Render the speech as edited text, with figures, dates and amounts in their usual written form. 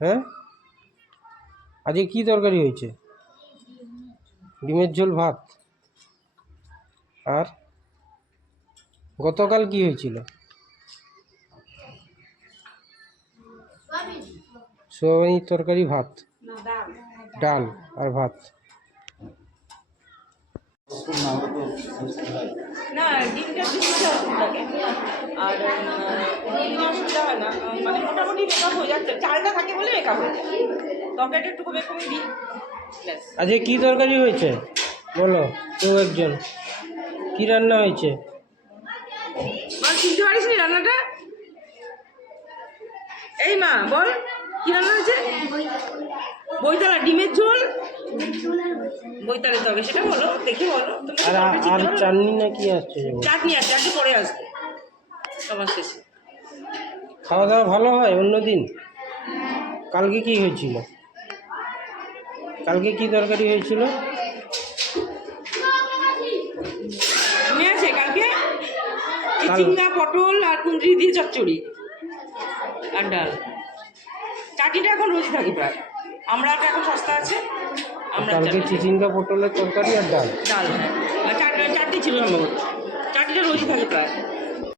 হ্যাঁ, আজকে কি তরকারি হয়েছে? ডিমের ঝোল ভাত। আর গতকাল কি হয়েছিল? সোয়াবিনের তরকারি, ভাত, ডাল আর ভাত। না, ডিমটা দিতে থাকে আর কোনোদিন অসুবিধা হয় না, মানে মোটামুটি মেকআপ হয়ে যাচ্ছে। চালটা থাকে বলে মেকআপ হয়ে যায়, তরকারিটা একটু কমে কমে দিই। আজকে কি তরকারি হয়েছে বলো? কেউ একজন, কি রান্না হয়েছে? বল, চিনতে পারিস নি রান্নাটা? এই মা বল, কি রান্না হয়েছে? বইতালা ডিমের ঝোল, বইতালে তবে সেটা বলো, দেখে বলো। আর চাটনি না কি আসছে? চাটনি আছে, একটু পরে আসবে সবার শেষে। খাওয়া দাওয়া ভালো হয় অন্যদিন? কালকে কি হয়েছিল? কালকে কি তরকারি হয়েছিল? মনে আছে কালকে চিচিঙ্গা, পটল আর কুঁদরি দিয়ে চচ্চড়ি আর ডাল। চাটনিটা এখন রোজ থাকি প্রায়, আমরা এখন সস্তা আছে। আমরা কালকে চিচিঙ্গা পটলের তরকারি আর ডাল। ডাল, হ্যাঁ, আর চাটনি ছিল সম্ভবত। চাটনিটা রোজই থাকে প্রায়।